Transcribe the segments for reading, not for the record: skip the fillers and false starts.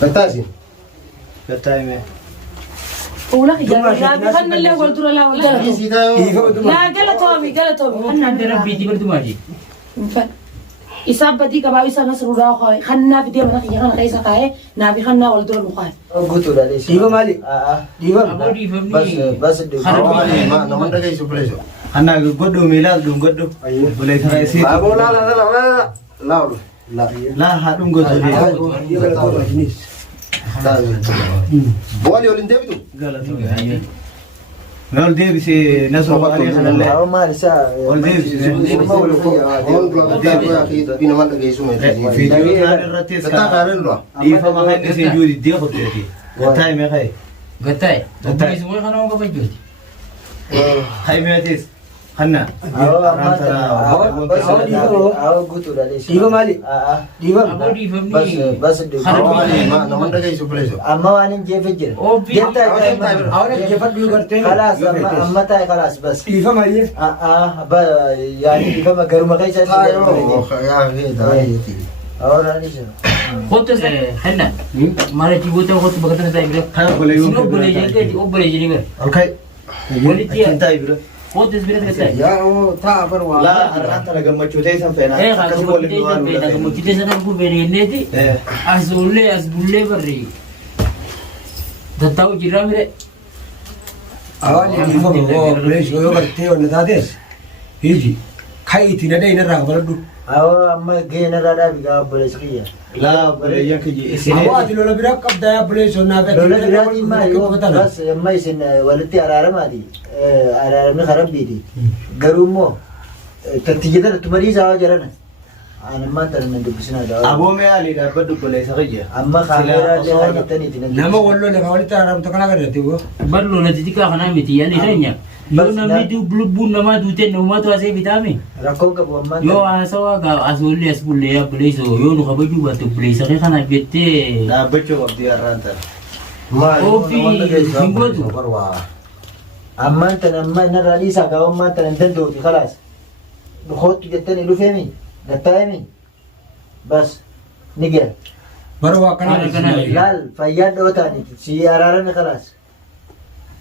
فتاسي فتايمه ولا لا خلنا اللي أول ترى لا ولا لا قال تومي أنا عند ربي تبرد ماجي إساب بدي كباوي سنة سرورا خاي خلنا في دي mana خيانة كيسا خاي نبي خلنا أول ترى مخاي قلت له ليش ديفا مالي ديفا أبو ديفا بس ما نمر دقي سبليسو أنا قدو ميلاد دوم قدو boleh saya isi أبو لا لا هادوم قدو بوالي ولين ديبتو قال دي بس ناس عليه خلنا أو ما لسه قال دي في نمر دقي سومي في دي الرتيس ديفا ما كان يسجل دي خطيتي قتاي ما خي قتاي قتاي سموه خنا ما بيجود هاي مياتيس خنا أو قلت له ليش ديفا مالي ديفا أبو ديفا بس ما نمر دقي سبليسو أما أنا جيف الجر جبت أنا جفت بيو करते خلاص أما تاي خلاص بس ديفا مالي يعني ديفا ما قالوا ما كيس أيوه يا أخي ده أو لا ليش خد خنا ما رأيك بوتا خد بقتنا تايبر خير boleh سنو boleh jadi oh boleh jadi ber اوكي boleh dia انت يبرو خد اسبرت قتاي يا هو تعبر والله لا أنت لقى ما تشوتي سامفينا kalau kamu kita sana aku beri ini asbulle beri dah tahu jiram re awal ini mau beli sekolah berarti orang tades hiji kai tidak ada ini rang beradu أو أما جينا رada بيجا boleh sekian لا boleh yang kerja sini awal itu lo berak kap daya beli sona bet لولا براتي ما يو بس ما يسن ولتي أرارة ما دي أرارة من خراب بيدي قرومو تتجدر تمريز أو جرنا أنا ما ترى من دبسنا ده أبو مالي ده بدو boleh saja أما خامرة ده حاجة تانية تنين nama wallo le kawali ta aram takana kan rati wo baru nanti jika kena miti ya ni tanya yo nama itu belum nama tu ten nama tu asal vitamin ركون كبو أما yo asal agak asal asbulle ya beli so yo nu kabar juga tu beli sekali kena bete dah betul abdi aranta ما minggu tu أما أنت لما نرى ليسا كأو ما أنت نتندو خلاص بخوت جتني لو فهمي نتايمي بس نيجي baru wakana لا فياد دو تاني سي أرارة خلاص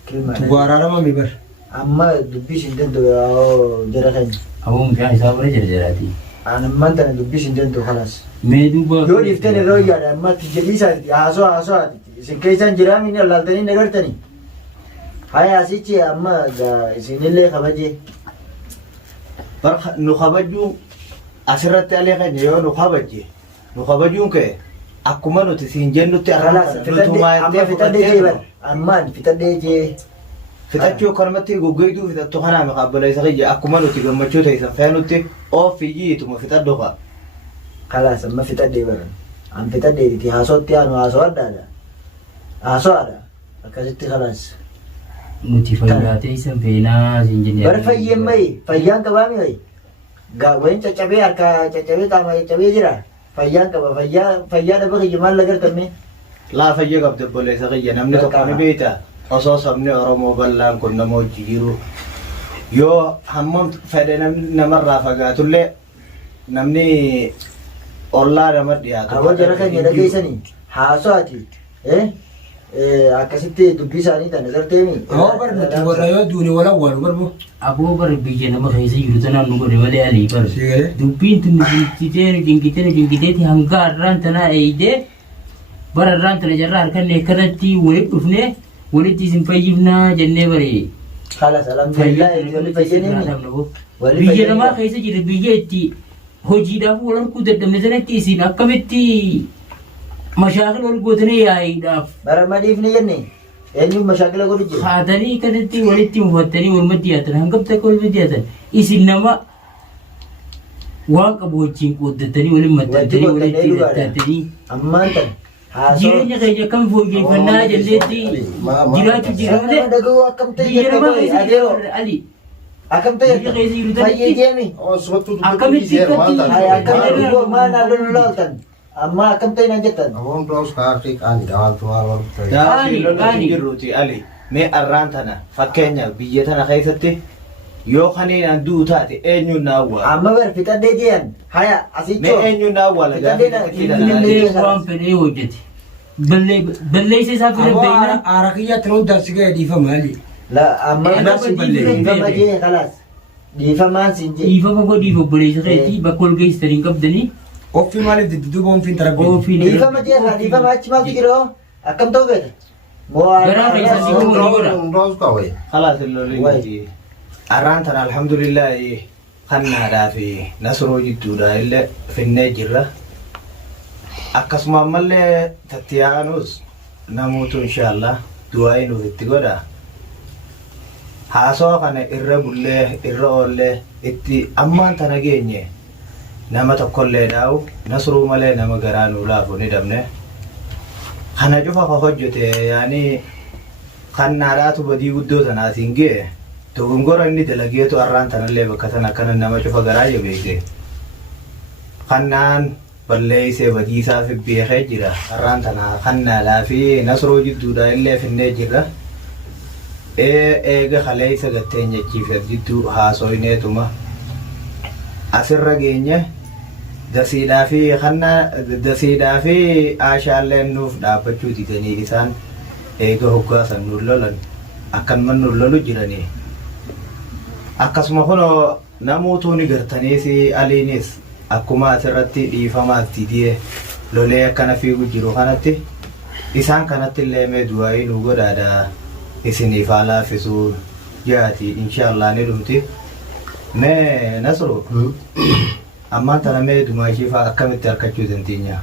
كلمة gua arara mami ber أما دبيش نتندو أو جرخين aku mungkin hisap aja jadi أنا ما أنت دبيش نتندو خلاص medu bah يو يفتني رويا أما تجليسا هاسو سكيسان جرامي نلالتني نغرتني هاي أسيتي أما سينيلي خبجي bar nukhabaju asirratti alee kan yoo nukhabaju ke akkuma nuti siin jennutti خلاص أما فتدي بر أمان فتدي fitachuu kanumatti goggoyduu fitattu kanaa maqaabala isa qiyya akkuma nuti gammachuu ta'isan feenutti oofiyyiituma fitadhoka خلاص أما فتدي بر أم فتدي تي هاسوتي أنا هاسودا أكاسيتي خلاص nuti fayyate isan fena sinjini bar fayyem mai fayyan ka ba mi mai ga wayin cacabe arka cacabe ka mai cacabe jira fayyan ka ba fayya da baka jimal lagar tamme laa fayya qabde bola isa qiyya namni tokko ni beeta osoo sabni oromoo bal'aan kun nama hojii jiru yoo hammam fedhe namarraa fagaatullee namni ollaa nama dhiyaatu abo jara kan yada geessanii haasoati akkasitti dubbii isaanii tan agarteemi awal ber nuti warra yoo duuni wala walu berbo aku bar bije nama kaisa yuru tanan nugo de wale ali bar sigale dupin tu jingkite ti hangga ran tana eide bar ran tana jarrar kan ne kanati wale dufne wale ti sim fayyibna janne bare خلاص alhamdulillah wali fayyani bije nama kaisa jira bije ti hoji da fulan ku dadamne sanatti sin akkamitti مشاكل والقوتني يا إيداف برا ما ديفني جنني يعني مشاكل أقول لك خاطري كنتي ولدتي مفتني والمديات هم قبتك والمديات إسنما واقع بوجين قدتني ولمدتني ولدتي لتاتني أما أنت جيرني كي كم فوجي فنا جلتي جيرات جيرات دعوا كم تيجي علي أكم تيجي فيجي جامي أكم تيجي هاي أكم تيجي ما نادر لالتن أما كم تين أنجتن أهم بروس كافيك أني دعال توار daa fiilonni jirruuti ali mee arraan tana fakkeenya biyya tana keessatti yoo kaniin an du'u taate eenyuun na awwaala أما برفت أديجين هيا أسيتو mee eenyuun na awwaala Fitadee gaafa na- waan fedhee hojjete balleessa isaa fira beekna. Arakiyyaa tinuun darsigee dhiifa maali? لا أما أنا سبلي. ديفما جي خلاص ديفما سنجي Dhiifama koo dhiifa obboleessa keetii bakka ol geessitanii qabdanii. Ofii maaliif dudduuba ofiin taragoo? Ofiin ديفما جي ديفما أتش مال تجرو أكم توقف مو Garaa keessa si gumuu ni godha. Ndoos kawai. خلاص اللولين أرانتنا الحمد لله خلنا دافي نصرو جدودا إلا في النجرة أكسما ملة تتيانوس نموت إن شاء الله دعائنو تتقودا haasoo kana irra bullee irra oollee itti ammaan tana geenye nama tokkollee dhaa'u nasruu malee nama garaa nuu laafu ni dabne kana cufa ka hojjete yaani kannaadhaatu badii guddoo tanaatiin ga'e dogongora inni dalageetu arraan tanallee bakka tana akkana nama cufa garaa jabeeyse kannaan balleeysee badiisaa fi beekee jira arraan tana kannaadhaa fi nasruu jidduudha illee finnee jirra eega kaleessa gatteen jechiifet jidduu haasoyneetuma asirra geenye dasiidhaa fi aashaalleen nuuf dhaabbachuu didanii isaan eega hoggaasan nuun lolan akkanuma nuun lolu jiranii akkasuma kunoo namuutuu ni gartaniis aliinis akkuma asirratti dhiifamaas didee lolee akkana fiigu jiru kanatti isaan kanatti illee mee du'aayii nu godhaadha isiniif haa laaffisuu jaati inshaallah ni dhumti mee nasru ammaan tana mee dumaashiifaa akkamitti harkachuu dandeenya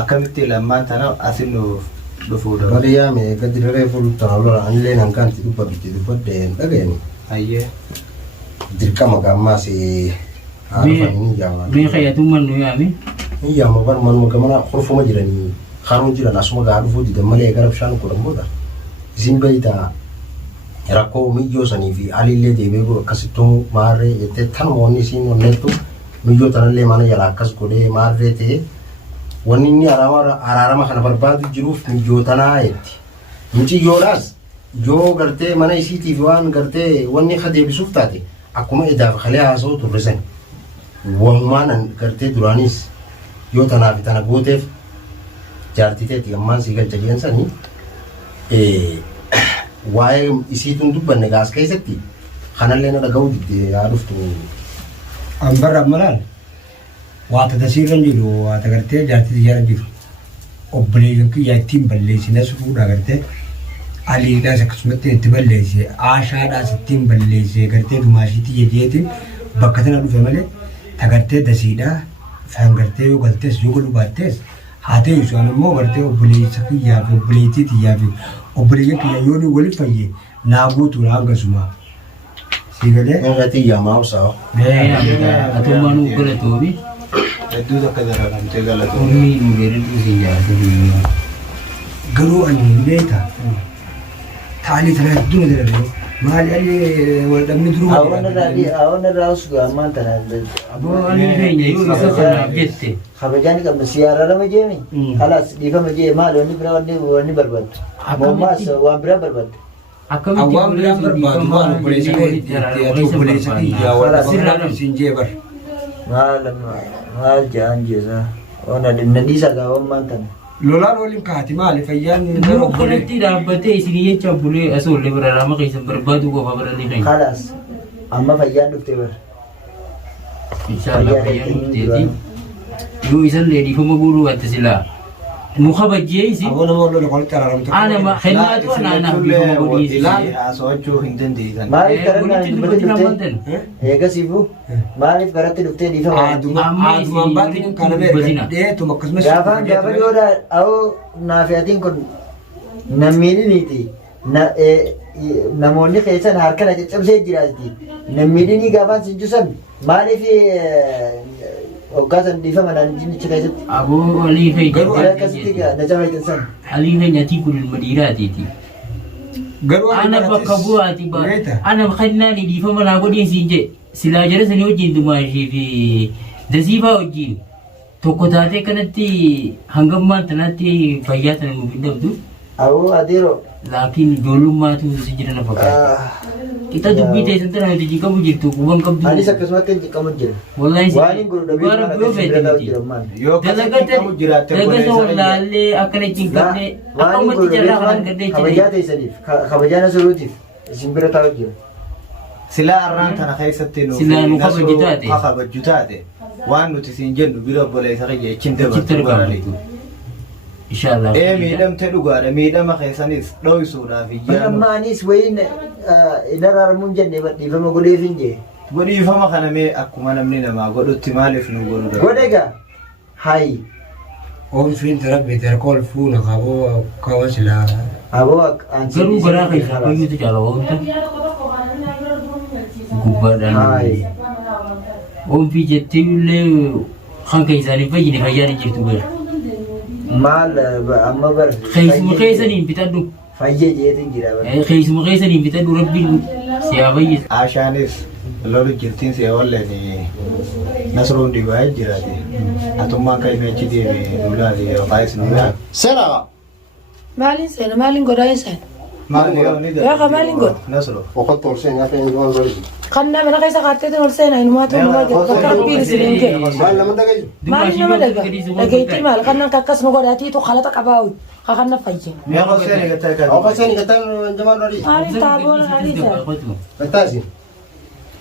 akkamitti lammaan tana asin nuuf dhufuudha Mariyaa mee gadi daree fuultaa lola anillee nan kanti dubbadde dhagayani. ayyee Dirqama gammaas haarfanii ni jaama. Mee khayyatummaan nu yaame. Ni jaama bar manuma gamana kurfuma jiranii haruun jiran asuma gaa dhufuu didan malee gara bishaan godhan booda. Isin beeytaa rakkoo miyyoo sanii fi alillee deebee akkasittuu maarree jettee tanuma isiin onnettu miyyoo tanallee mana jalaa akkas godhee maarree ta'e wanni inni araarama kana barbaadu jiruuf miyyoo tanaa jetti. Miciyyoodhaas yoo gartee mana isiitiif waan gartee wanni ka deebisuuf taate akkuma edaaf kalee haasa'u turresan wahumaan gartee duraanis yoo tanaa fi tana gooteef jaartiteetti ammaan sii galcha jeensanii waa'ee isiituun dubbanne gaas keessatti kanallee na dhaga'uu didde yaa dhuftu. Ambarra malaan waata tasiirran jiru waata gartee jaartiti jara jiru obboleeyyan kiyyaa ittiin balleessinas fuudha gartee aliidhaas akkasumatti itti balleesse aashaadhaas ittiin balleesse gartee dumaashiitti jejeetiin bakka tana dhufe malee tagartee dasiidhaa fan gartee yoo galtees yoo godhu baattees haa ta'u isaan immoo gartee obboleessa kiyyaa fi obboleettii xiyyaa fi obboleeyyan kiyyaa yoo ni waliin fayyee naa guutuudha hangasuma. Sigalee? Nyaati yaamaa usawa. Atummaan nu galatoomi. hedduu takka dararamtee galatoon Ormi nu beeladhu si jaallatu. Garuu ani beektaa taa'anii tana hedduu na darbe maali allee wal dhabni duruu أولا الرأس ما أنت Aboo ani keenya yoo isa kanaaf jette. خبجاني كم سيارة لما جيمي خلاص ديفا ما جي مال وني برا وني برباد مماس وابرا برباد Akkamitti awwaan biraan barbaadu waan obboleessa kiyyaa wal sirraan isin jeebar. مال جان جيزا وانا نديسا قاوم ما أنت Lolaan waliin kaati maali fayyaan Duruu kanatti dhaabbatee isin jecha bulee asoollee bira rama keessan barbaadu qofa baranii keenya. خلاص أما فيان دكتور Inshaallah fayyaan dhufteeti. Yoo isallee dhiifama guuruu gatte silaa. Nu kabajjee isi. aboo nama wal lola walitti araaramtu. Ana kennaatu anaanaaf dhiifama godhiisi. haasawachuu hin dandeeysan maaliif karannaa Walitti hin dubbatti dubbatti namantan. eegasiifu maaliif garatti dhuftee dhiifama Aadumaan baatiin kana dheetuma akkasumas. gaafa dhiyoodha awoo naafiyatiin kun nammiidhiniiti namoonni keessan harkana caccabsee jiraati nammiidhinii gaafaan sinjusan maaliif hoggaasan dhiifama naannichi keessatti Aboo alii jira keenya. akkasitti na jabeeytan san Alii keenya tii kun ilma dhiiraatiiti. Garuu Ana bakka bu'aati ba. Ana kennaani dhiifama naa godhiinsiin jee. Silaa jara sanii wajjin dumaashii fi dasiifaa wajjin. Tokko taatee kanatti hangammaan tanaatti fayyaa tana nuuf hin dhabdu. أو أديرو لكن جولو ما تو سجلنا فقط kita dubbi te sentara nanti jika begitu kubang kabdu أنا سكسمات تنجي كم جل wallahi واني قولوا دبي baru ما belum نتسبرنا itu وجرمان Yoo kasatti kamu jiraate daga boleh so saya. lalle akane jingkane واني akama قولوا دبي tijarra ما kan gade خبجات يسليف خبجانا سلوتيف سنبرة تاوجر Silaa arraan kana keessatti nuuf Silaa nu kabaju taate. kabaju taate waan nuti siin jennu bira obboleessa kiyya ichin Achitti dabartu argamu. barani. inshallah Miidhamte dhugaadha miidhama keessanis dho'isuudhaaf iyyaanu. لما أنيس وين نرى رمون جنة بدي فما قولي فينجي Godhiifama kana mee akkuma namni namaa godhutti maaliif nu godhu dha? قوليكا هاي Oom fiin darabee darkool fuuna qaboo kawa silaa أبوك أنسي garu gara kai kabayu tu jala wonta gubadan هاي on fi jettille kan kai zani fayini fayyani jirtu ber مال أما بر khaysum khaysani bitadu فايجي جيتين جرا khaysum khaysani bitadu rabbi siyabayyi Aashaanis lolu jirtiin see walleen nasroon dhibaa'ee jiraate. Atummaan kan inni achi deeme lolaati faayis nulaa. Seera Maalin seena maalin godhaa isaan. Maali yoo ni Yaa maalin godha? Nasro. وقد تورسين يا فين جوان زوجي Kan nama na keessa kaatee ol seena inumaa ta'u numaa jiru bakka rabbiin isin hin kennu. ما لما دقيقة Maal nama daga dhageettii maal kan nan kakkas nu godhaatii tu kalata qabaawu kan na fayyin. Mee qoseen eeggatee kan. أو قصيني كتان جمال رأي Maalin taaboon haalii isaa. بتاسي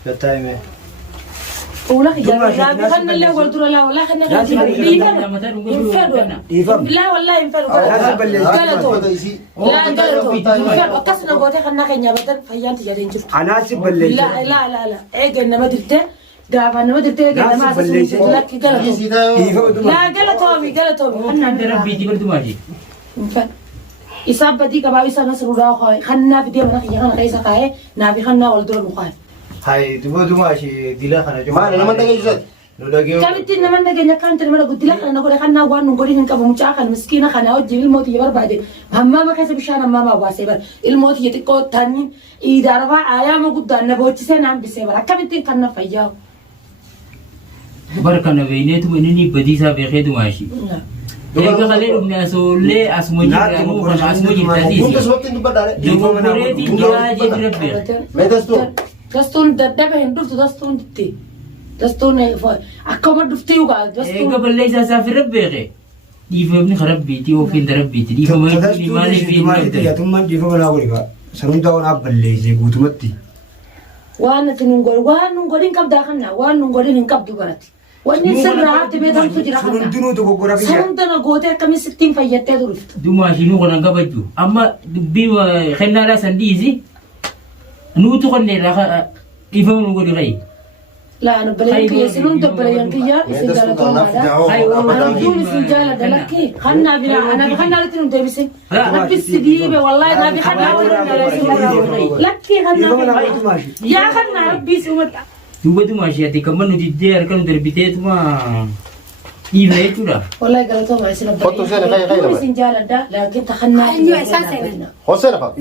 Gattaa himee. Uula xiyyaabii raabii kan nallee wal dura laa walaa kan na kan jiru dhiifama hin fedhu. Bilaa wallaa hin fedhu. Galatoo. Laa galatoo. Hin fedhu akkas na gootee kan na keenya badan fayyaan tijjatee hin jirtu. anaasi balleessa La eegen nama dirtee gaafa nama dirtee eegen nama asii lakki galatoo. dhiifama La galatoomi kan rabbi ti bertumati isaa badii qabaa isaa nasruudhaa kaaye kan naaf deema na kiyya kana keessa kaaye naafi kan naa wal dura nu kaaye. Hai dubbatumaa ishee dila kana ما لما دقيقة nu dhagee. Kamittiin nama nageenya kan ta'e mana guddila kana na godhe kan naa waan nu godhin hin qabu mucaa kan miskiina kana wajjin ilmooti ya barbaade hammaama keessa bishaan hammaama waasee bara ilmooti ya xiqqoo taaniin iidaarabaa aayaama guddaan na boochisee naan bisee bara akkamittiin kan na fayyaa. barkana beinetu menini badisa beketu mashi ega kale dum nasolle asmo jira mu kan asmo jira كنت tisi سوقت إنت بدارة jogoreti jira je dirabbe ما تستو Dastuun dadhabe hin dhuftu dastuun ditti. Dastuun akkuma dhufti yugaa ega dastuun. balleessa safi rabbeke difamni kharabiti o fin darabiti difama ni male fi maalitti yaatummaan dhiifama naa godhe kaa sanumtaa waan abballeessee guutumatti Waan ati nun godhin qabdaa kanna waan nun godhin hin qabdu barati. Wanni sirraa haati beekamtu jira kanna. hundinuu dogoggora kiyya Sanumtana gootee akkamiin sittiin fayyattee turte. duma shinu kana gabaju amma dubbi khenala sandisi nutu konne la difama nu godi gai Laa nu baleen kiyya sinun dabbaleen kiyya isin galatoomada. Arjuun isin jaalada lakki kannaa biraa anaaf kannaa irratti nun deebisin. Rabbis si diibe wallaahi naafi kannaa waliin daleessin lakki dhiifama naa kannaa. godhe maashi Yaa kannaa rabbii si uumata. duba duma shi ati kamanu didde arkanu darbite tuma diva jechuudha والله قالت ما يصير خطوا سنة غير غير بس جالة لكن تخنا أيوة، أساساً. حسين فا سنة خطوا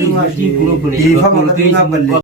dhiifama godhe naa balleesse